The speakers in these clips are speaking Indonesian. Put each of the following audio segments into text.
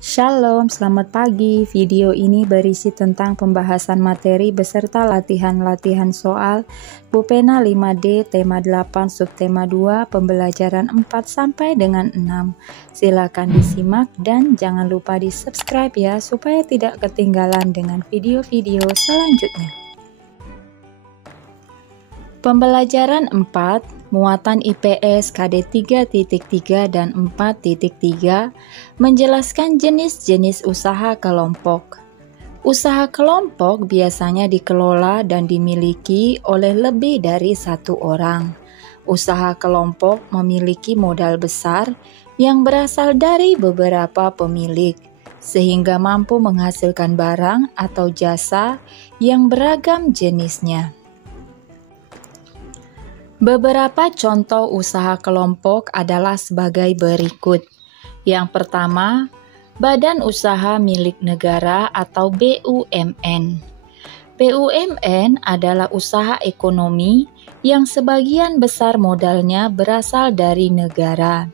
Shalom, selamat pagi. Video ini berisi tentang pembahasan materi beserta latihan-latihan soal Pupena 5D tema 8 subtema 2 pembelajaran 4 sampai dengan 6. Silakan disimak dan jangan lupa di-subscribe ya supaya tidak ketinggalan dengan video-video selanjutnya. Pembelajaran 4 Muatan IPS KD 3.3 dan 4.3 menjelaskan jenis-jenis usaha kelompok. Usaha kelompok biasanya dikelola dan dimiliki oleh lebih dari satu orang. Usaha kelompok memiliki modal besar yang berasal dari beberapa pemilik, sehingga mampu menghasilkan barang atau jasa yang beragam jenisnya. Beberapa contoh usaha kelompok adalah sebagai berikut. Yang pertama, Badan Usaha Milik Negara atau BUMN. BUMN adalah usaha ekonomi yang sebagian besar modalnya berasal dari negara.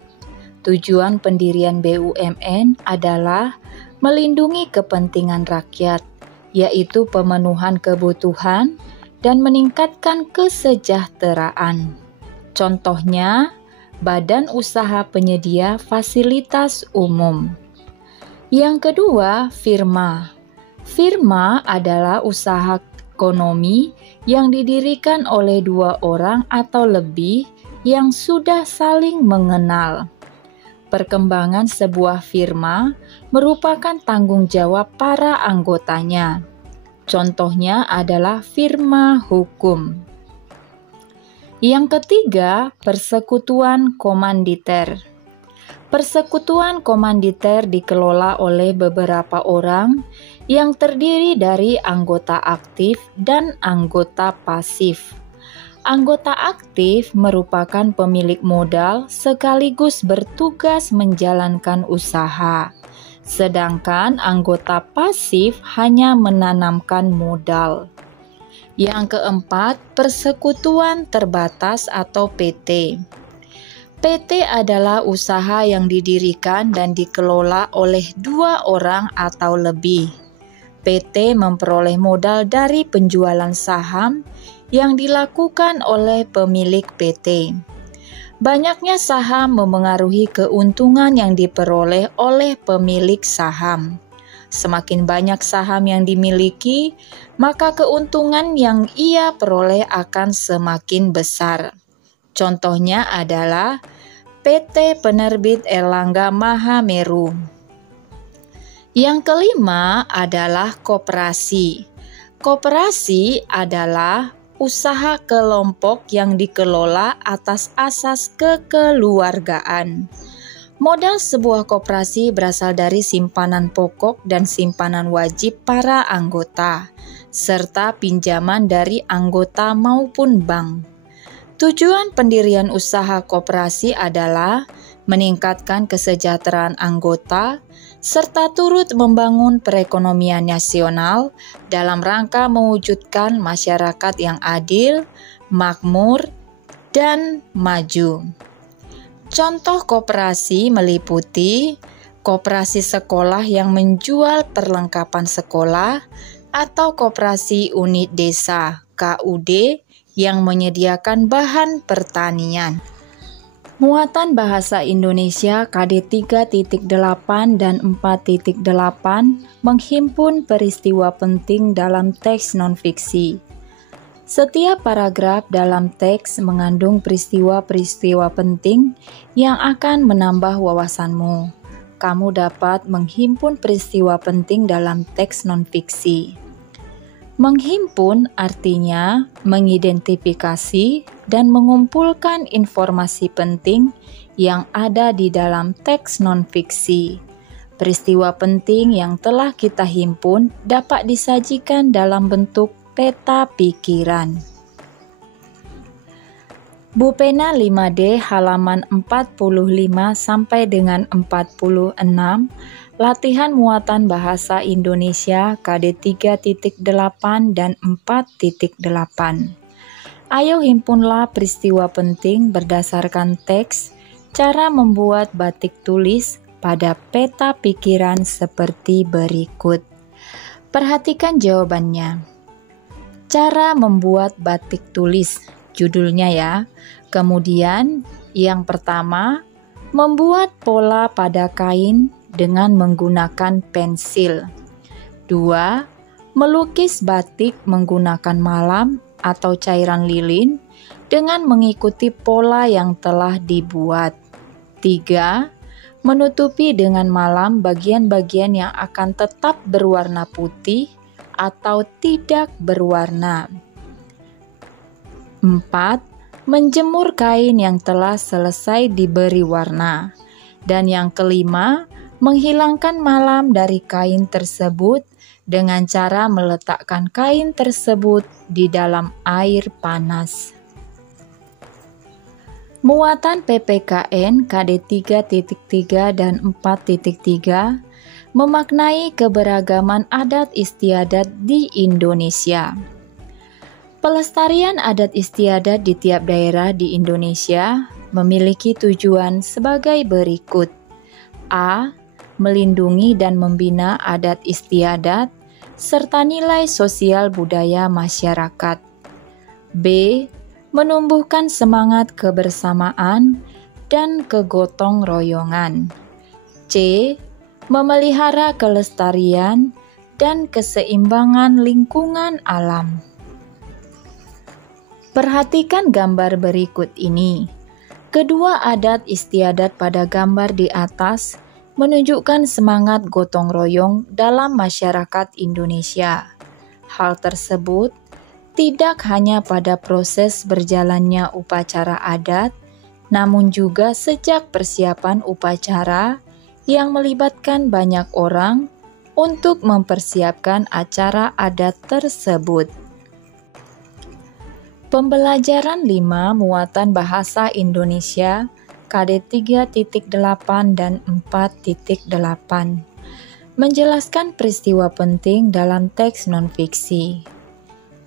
Tujuan pendirian BUMN adalah melindungi kepentingan rakyat, yaitu pemenuhan kebutuhan dan meningkatkan kesejahteraan. Contohnya, Badan Usaha Penyedia Fasilitas Umum. Yang kedua, firma. Firma adalah usaha ekonomi yang didirikan oleh dua orang atau lebih yang sudah saling mengenal. Perkembangan sebuah firma merupakan tanggung jawab para anggotanya. Contohnya adalah firma hukum. Yang ketiga, persekutuan komanditer. Persekutuan komanditer dikelola oleh beberapa orang yang terdiri dari anggota aktif dan anggota pasif. Anggota aktif merupakan pemilik modal sekaligus bertugas menjalankan usaha. Sedangkan anggota pasif hanya menanamkan modal. Yang keempat, persekutuan terbatas atau PT. PT adalah usaha yang didirikan dan dikelola oleh dua orang atau lebih. PT memperoleh modal dari penjualan saham yang dilakukan oleh pemilik PT. Banyaknya saham memengaruhi keuntungan yang diperoleh oleh pemilik saham. Semakin banyak saham yang dimiliki, maka keuntungan yang ia peroleh akan semakin besar. Contohnya adalah PT Penerbit Erlangga Mahameru. Yang kelima adalah koperasi. Koperasi adalah usaha kelompok yang dikelola atas asas kekeluargaan. Modal sebuah koperasi berasal dari simpanan pokok dan simpanan wajib para anggota, serta pinjaman dari anggota maupun bank. Tujuan pendirian usaha koperasi adalah meningkatkan kesejahteraan anggota, serta turut membangun perekonomian nasional dalam rangka mewujudkan masyarakat yang adil, makmur, dan maju. Contoh koperasi meliputi koperasi sekolah yang menjual perlengkapan sekolah atau koperasi unit desa (KUD) yang menyediakan bahan pertanian. Muatan Bahasa Indonesia KD 3.8 dan 4.8 menghimpun peristiwa penting dalam teks non-fiksi. Setiap paragraf dalam teks mengandung peristiwa-peristiwa penting yang akan menambah wawasanmu. Kamu dapat menghimpun peristiwa penting dalam teks non-fiksi. Menghimpun artinya mengidentifikasi dan mengumpulkan informasi penting yang ada di dalam teks non-fiksi. Peristiwa penting yang telah kita himpun dapat disajikan dalam bentuk peta pikiran. Pupena 5D halaman 45 sampai dengan 46, latihan muatan bahasa Indonesia KD 3.8 dan 4.8. Ayo himpunlah peristiwa penting berdasarkan teks, cara membuat batik tulis, pada peta pikiran seperti berikut. Perhatikan jawabannya. Cara membuat batik tulis, judulnya ya. Kemudian yang pertama, membuat pola pada kain dengan menggunakan pensil. 2. Melukis batik menggunakan malam atau cairan lilin dengan mengikuti pola yang telah dibuat. 3. Menutupi dengan malam bagian-bagian yang akan tetap berwarna putih atau tidak berwarna. 4. Menjemur kain yang telah selesai diberi warna. Dan yang kelima, menghilangkan malam dari kain tersebut dengan cara meletakkan kain tersebut di dalam air panas. Muatan PPKN KD 3.3 dan 4.3 memaknai keberagaman adat istiadat di Indonesia. Pelestarian adat istiadat di tiap daerah di Indonesia memiliki tujuan sebagai berikut. A. Melindungi dan membina adat istiadat serta nilai sosial budaya masyarakat. B. Menumbuhkan semangat kebersamaan dan kegotong royongan. C. Memelihara kelestarian dan keseimbangan lingkungan alam. Perhatikan gambar berikut ini. Kedua adat istiadat pada gambar di atas menunjukkan semangat gotong royong dalam masyarakat Indonesia. Hal tersebut tidak hanya pada proses berjalannya upacara adat, namun juga sejak persiapan upacara yang melibatkan banyak orang untuk mempersiapkan acara adat tersebut. Pembelajaran 5 Muatan Bahasa Indonesia KD 3.8 dan 4.8 menjelaskan peristiwa penting dalam teks non-fiksi.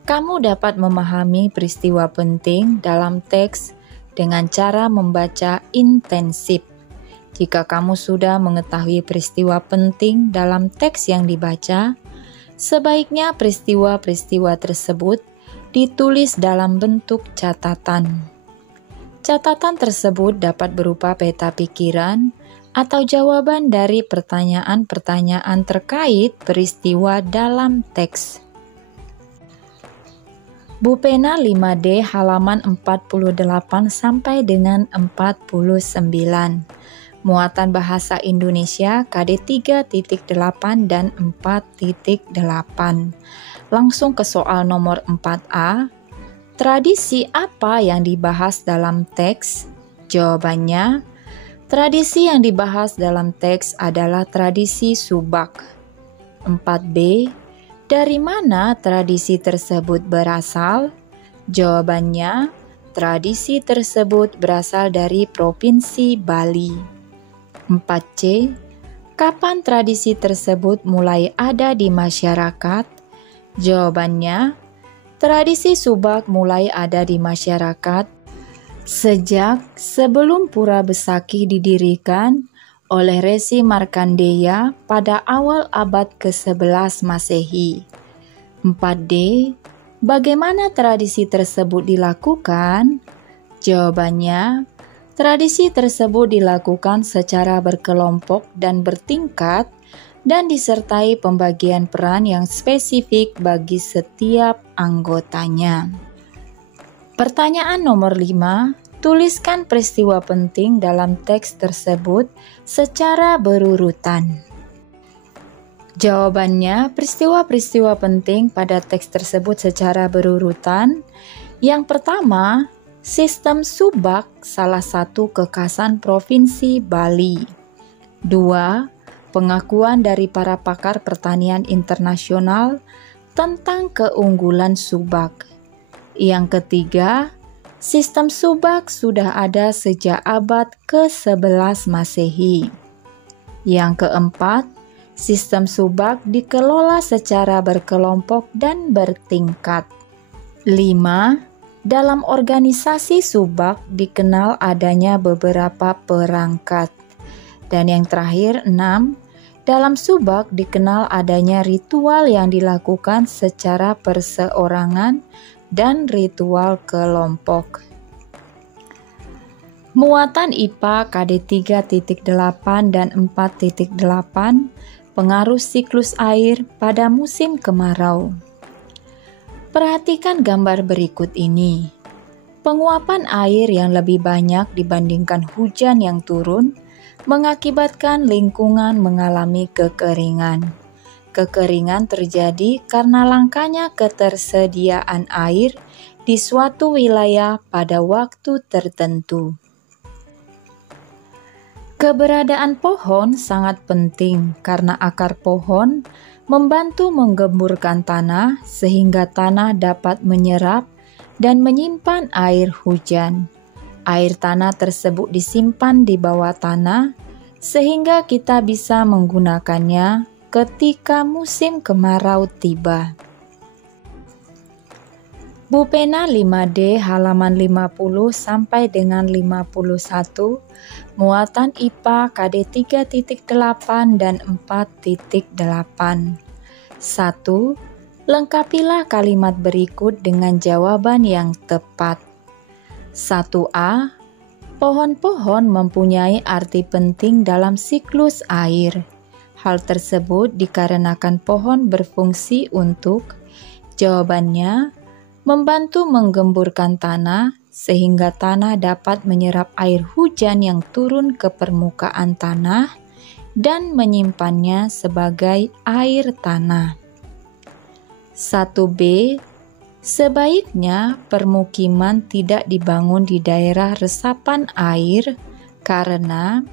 Kamu dapat memahami peristiwa penting dalam teks dengan cara membaca intensif. Jika kamu sudah mengetahui peristiwa penting dalam teks yang dibaca, sebaiknya peristiwa-peristiwa tersebut ditulis dalam bentuk catatan. Catatan tersebut dapat berupa peta pikiran atau jawaban dari pertanyaan-pertanyaan terkait peristiwa dalam teks. Bupena 5D halaman 48 sampai dengan 49. Muatan Bahasa Indonesia KD 3.8 dan 4.8. Langsung ke soal nomor 4A. Tradisi apa yang dibahas dalam teks? Jawabannya, tradisi yang dibahas dalam teks adalah tradisi subak. 4B, dari mana tradisi tersebut berasal? Jawabannya, tradisi tersebut berasal dari Provinsi Bali. 4C, kapan tradisi tersebut mulai ada di masyarakat? Jawabannya, tradisi subak mulai ada di masyarakat sejak sebelum Pura Besaki didirikan oleh Resi Markandeya pada awal abad ke-11 Masehi. 4D. Bagaimana tradisi tersebut dilakukan? Jawabannya, tradisi tersebut dilakukan secara berkelompok dan bertingkat dan disertai pembagian peran yang spesifik bagi setiap anggotanya. Pertanyaan nomor 5, tuliskan peristiwa penting dalam teks tersebut secara berurutan. Jawabannya, peristiwa-peristiwa penting pada teks tersebut secara berurutan. Yang pertama, sistem subak salah satu kekhasan Provinsi Bali. 2. Pengakuan dari para pakar pertanian internasional tentang keunggulan subak. Yang ketiga, sistem subak sudah ada sejak abad ke-11 Masehi. Yang keempat, sistem subak dikelola secara berkelompok dan bertingkat. 5. Dalam organisasi subak dikenal adanya beberapa perangkat. Dan yang terakhir 6, dalam subak dikenal adanya ritual yang dilakukan secara perseorangan dan ritual kelompok. Muatan IPA KD 3.8 dan 4.8, pengaruh siklus air pada musim kemarau. Perhatikan gambar berikut ini. Penguapan air yang lebih banyak dibandingkan hujan yang turun mengakibatkan lingkungan mengalami kekeringan. Kekeringan terjadi karena langkanya ketersediaan air di suatu wilayah pada waktu tertentu. Keberadaan pohon sangat penting karena akar pohon membantu menggemburkan tanah sehingga tanah dapat menyerap dan menyimpan air hujan. Air tanah tersebut disimpan di bawah tanah sehingga kita bisa menggunakannya ketika musim kemarau tiba. Bupena 5D halaman 50 sampai dengan 51, muatan IPA KD 3.8 dan 4.8. 1. Lengkapilah kalimat berikut dengan jawaban yang tepat. 1A. Pohon-pohon mempunyai arti penting dalam siklus air. Hal tersebut dikarenakan pohon berfungsi untuk, jawabannya, membantu menggemburkan tanah sehingga tanah dapat menyerap air hujan yang turun ke permukaan tanah dan menyimpannya sebagai air tanah. 1B. Sebaiknya permukiman tidak dibangun di daerah resapan air karena,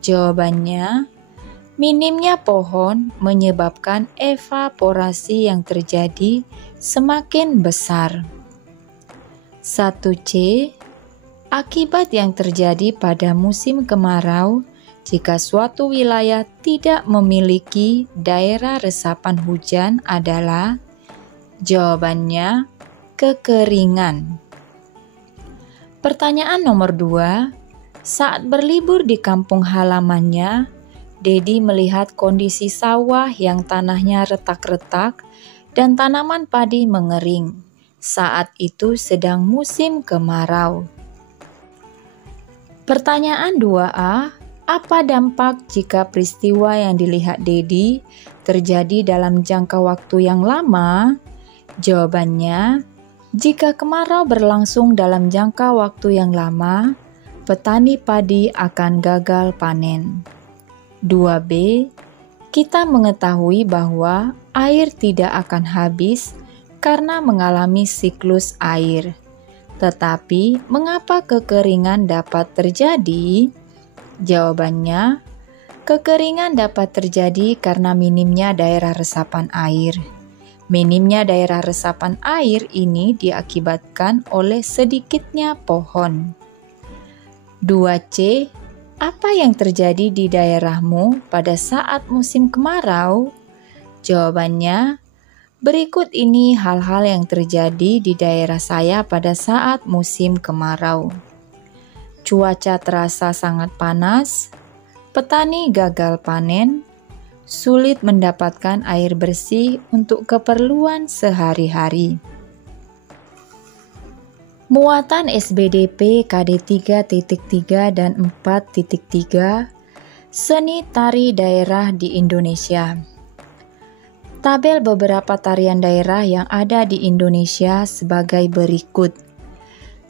jawabannya, minimnya pohon menyebabkan evaporasi yang terjadi semakin besar. 1C. Akibat yang terjadi pada musim kemarau jika suatu wilayah tidak memiliki daerah resapan hujan adalah, jawabannya, kekeringan. Pertanyaan nomor 2. Saat berlibur di kampung halamannya, Dedi melihat kondisi sawah yang tanahnya retak-retak dan tanaman padi mengering. Saat itu sedang musim kemarau. Pertanyaan 2A. Apa dampak jika peristiwa yang dilihat Dedi terjadi dalam jangka waktu yang lama? Jawabannya, jika kemarau berlangsung dalam jangka waktu yang lama, petani padi akan gagal panen. 2B. Kita mengetahui bahwa air tidak akan habis karena mengalami siklus air. Tetapi, mengapa kekeringan dapat terjadi? Jawabannya, kekeringan dapat terjadi karena minimnya daerah resapan air. Minimnya daerah resapan air ini diakibatkan oleh sedikitnya pohon. 2C. Apa yang terjadi di daerahmu pada saat musim kemarau? Jawabannya, berikut ini hal-hal yang terjadi di daerah saya pada saat musim kemarau. Cuaca terasa sangat panas, petani gagal panen, sulit mendapatkan air bersih untuk keperluan sehari-hari. Muatan SBDP KD 3.3 dan 4.3, Seni Tari Daerah di Indonesia. Tabel beberapa tarian daerah yang ada di Indonesia sebagai berikut.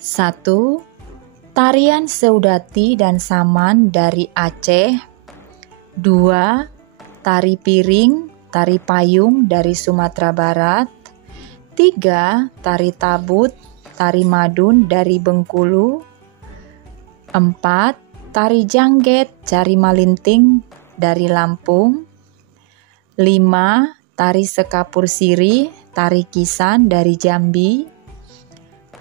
1. Tarian Seudati dan Saman dari Aceh. 2. Tari Piring, Tari Payung dari Sumatera Barat. 3. Tari Tabut, Tari Madun dari Bengkulu. 4. Tari Jangget, Cari Malinting dari Lampung. 5. Tari Sekapur Siri, Tari Kisan dari Jambi.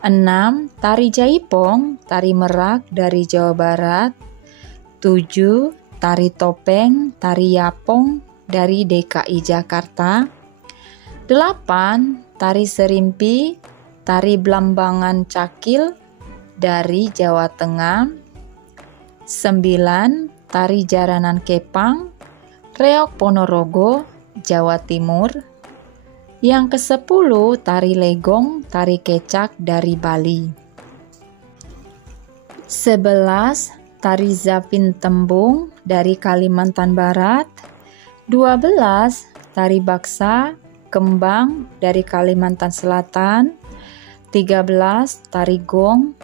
6. Tari Jaipong, Tari Merak dari Jawa Barat. 7. Tari Topeng, Tari Yapong dari DKI Jakarta. 8. Tari Serimpi, Tari Blambangan Cakil dari Jawa Tengah. 9. tari jaranan kepang, reok Ponorogo, Jawa Timur. Yang ke-10, tari legong, tari kecak dari Bali. 11, tari zapin tembung dari Kalimantan Barat. 12, tari baksa, kembang dari Kalimantan Selatan. 13, tari gong,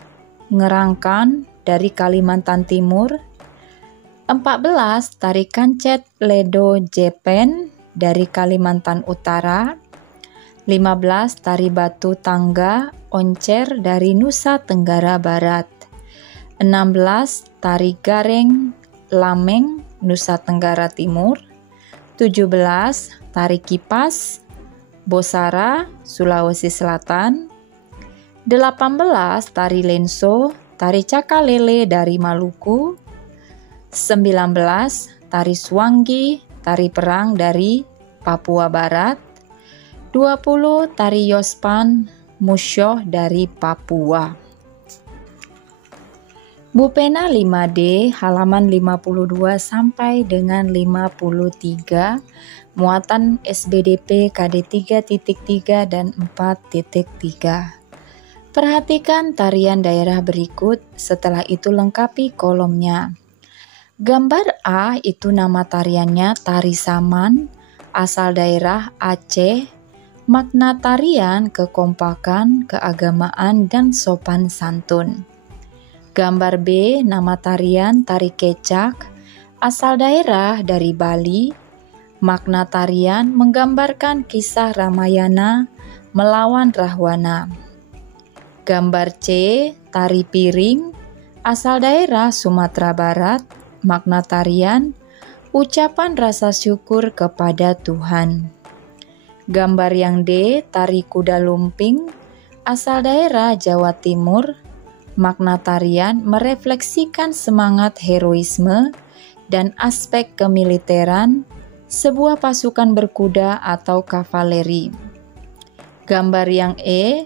ngerangkan dari Kalimantan Timur. 14, tari kancet ledo jepen dari Kalimantan Utara. 15, tari batu tangga oncer dari Nusa Tenggara Barat. 16, tari gareng lameng Nusa Tenggara Timur. 17, tari kipas Bosara Sulawesi Selatan. 18, tari lenso, tari cakalele dari Maluku. 19, tari swangi, tari perang dari Papua Barat. 20, tari yospan, musyoh dari Papua. Bupena 5D halaman 52 sampai dengan 53, muatan SBDP KD 3.3 dan 4.3. Perhatikan tarian daerah berikut, setelah itu lengkapi kolomnya. Gambar A itu nama tariannya tari saman, asal daerah Aceh, makna tarian kekompakan, keagamaan, dan sopan santun. Gambar B nama tarian tari kecak, asal daerah dari Bali, makna tarian menggambarkan kisah Ramayana melawan Rahwana. Gambar C, tari piring, asal daerah Sumatera Barat, makna tarian, ucapan rasa syukur kepada Tuhan. Gambar yang D, tari kuda lumping, asal daerah Jawa Timur, makna tarian merefleksikan semangat heroisme dan aspek kemiliteran sebuah pasukan berkuda atau kavaleri. Gambar yang E,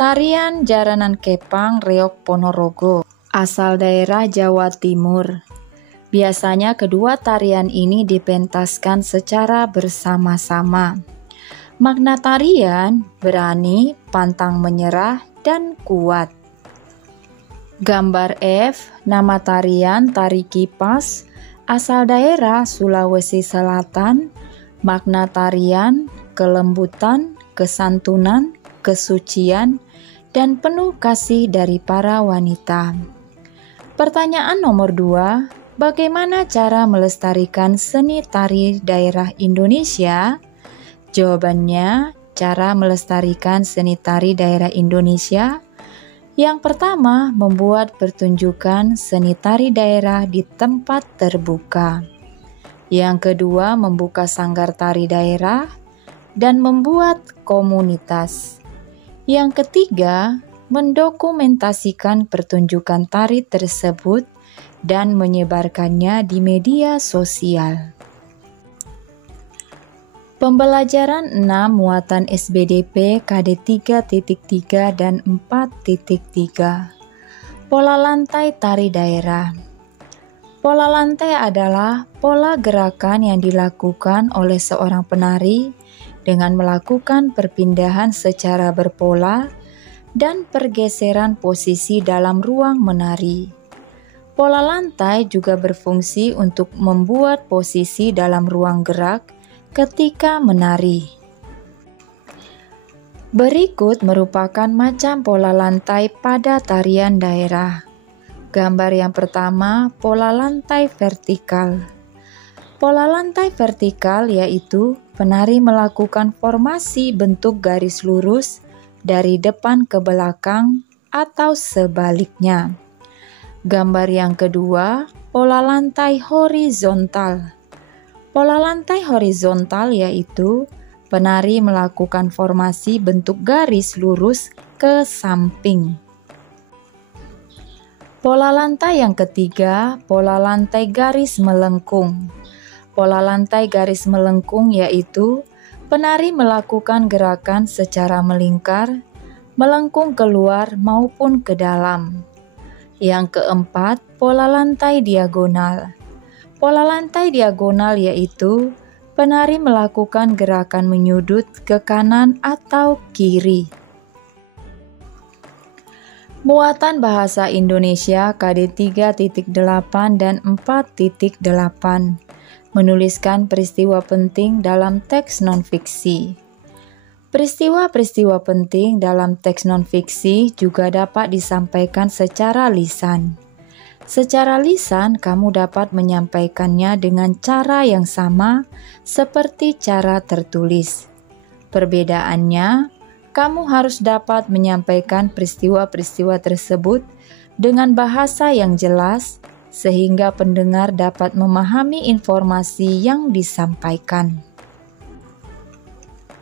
tarian jaranan kepang reok Ponorogo, asal daerah Jawa Timur. Biasanya kedua tarian ini dipentaskan secara bersama-sama. Makna tarian berani, pantang menyerah, dan kuat. Gambar F, nama tarian tari kipas, asal daerah Sulawesi Selatan, makna tarian kelembutan, kesantunan, kesucian, dan penuh kasih dari para wanita. Pertanyaan nomor 2, bagaimana cara melestarikan seni tari daerah Indonesia? Jawabannya, cara melestarikan seni tari daerah Indonesia. Yang pertama, membuat pertunjukan seni tari daerah di tempat terbuka. Yang kedua, membuka sanggar tari daerah dan membuat komunitas. Yang ketiga, mendokumentasikan pertunjukan tari tersebut dan menyebarkannya di media sosial. Pembelajaran 6 muatan SBDP KD 3.3 dan 4.3. Pola lantai tari daerah. Pola lantai adalah pola gerakan yang dilakukan oleh seorang penari dengan melakukan perpindahan secara berpola dan pergeseran posisi dalam ruang menari. Pola lantai juga berfungsi untuk membuat posisi dalam ruang gerak ketika menari. Berikut merupakan macam pola lantai pada tarian daerah. Gambar yang pertama, pola lantai vertikal. Pola lantai vertikal yaitu penari melakukan formasi bentuk garis lurus dari depan ke belakang atau sebaliknya. Gambar yang kedua, pola lantai horizontal. Pola lantai horizontal yaitu penari melakukan formasi bentuk garis lurus ke samping. Pola lantai yang ketiga, pola lantai garis melengkung. Pola lantai garis melengkung yaitu penari melakukan gerakan secara melingkar, melengkung keluar maupun ke dalam. Yang keempat, pola lantai diagonal. Pola lantai diagonal yaitu penari melakukan gerakan menyudut ke kanan atau kiri. Muatan bahasa Indonesia KD 3.8 dan 4.8. Menuliskan peristiwa penting dalam teks non-fiksi. Peristiwa-peristiwa penting dalam teks non-fiksi juga dapat disampaikan secara lisan. Secara lisan, kamu dapat menyampaikannya dengan cara yang sama seperti cara tertulis. Perbedaannya, kamu harus dapat menyampaikan peristiwa-peristiwa tersebut dengan bahasa yang jelas, sehingga pendengar dapat memahami informasi yang disampaikan.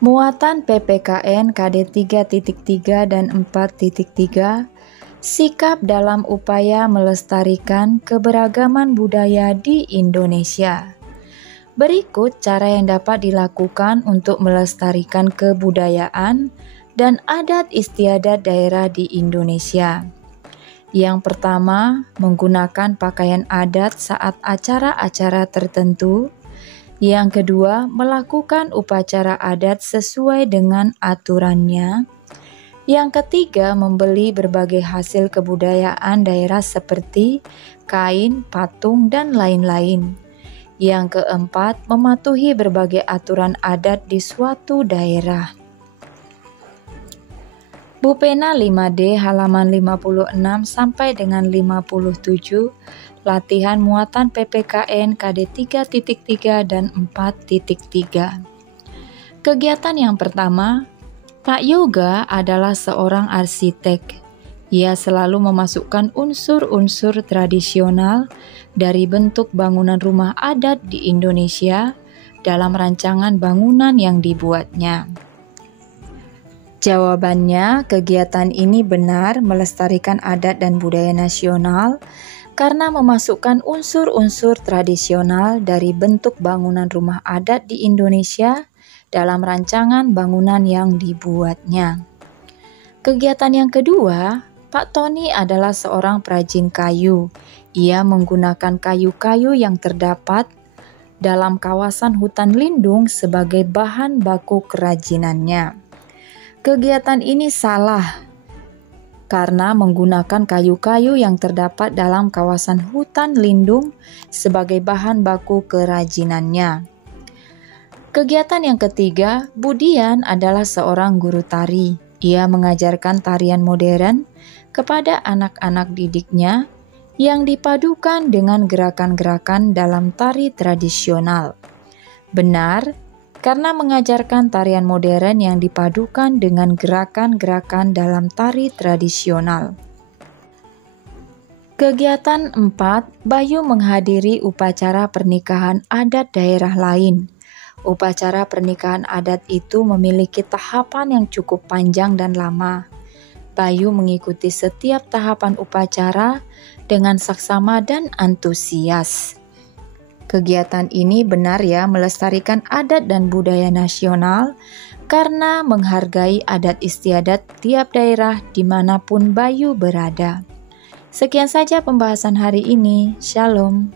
Muatan PPKN KD 3.3 dan 4.3, sikap dalam upaya melestarikan keberagaman budaya di Indonesia. Berikut cara yang dapat dilakukan untuk melestarikan kebudayaan dan adat istiadat daerah di Indonesia. Yang pertama, menggunakan pakaian adat saat acara-acara tertentu. Yang kedua, melakukan upacara adat sesuai dengan aturannya. Yang ketiga, membeli berbagai hasil kebudayaan daerah seperti kain, patung, dan lain-lain. Yang keempat, mematuhi berbagai aturan adat di suatu daerah. Bu Pena 5D halaman 56 sampai dengan 57, latihan muatan PPKN KD 3.3 dan 4.3. Kegiatan yang pertama, Pak Yoga adalah seorang arsitek. Ia selalu memasukkan unsur-unsur tradisional dari bentuk bangunan rumah adat di Indonesia dalam rancangan bangunan yang dibuatnya. Jawabannya, kegiatan ini benar melestarikan adat dan budaya nasional karena memasukkan unsur-unsur tradisional dari bentuk bangunan rumah adat di Indonesia dalam rancangan bangunan yang dibuatnya. Kegiatan yang kedua, Pak Tony adalah seorang perajin kayu. Ia menggunakan kayu-kayu yang terdapat dalam kawasan hutan lindung sebagai bahan baku kerajinannya. Kegiatan ini salah karena menggunakan kayu-kayu yang terdapat dalam kawasan hutan lindung sebagai bahan baku kerajinannya. Kegiatan yang ketiga, Budian adalah seorang guru tari. Ia mengajarkan tarian modern kepada anak-anak didiknya yang dipadukan dengan gerakan-gerakan dalam tari tradisional. Benar, karena mengajarkan tarian modern yang dipadukan dengan gerakan-gerakan dalam tari tradisional. Kegiatan 4, Bayu menghadiri upacara pernikahan adat daerah lain. Upacara pernikahan adat itu memiliki tahapan yang cukup panjang dan lama. Bayu mengikuti setiap tahapan upacara dengan saksama dan antusias. Kegiatan ini benar ya melestarikan adat dan budaya nasional karena menghargai adat istiadat tiap daerah dimanapun Bayu berada. Sekian saja pembahasan hari ini. Shalom.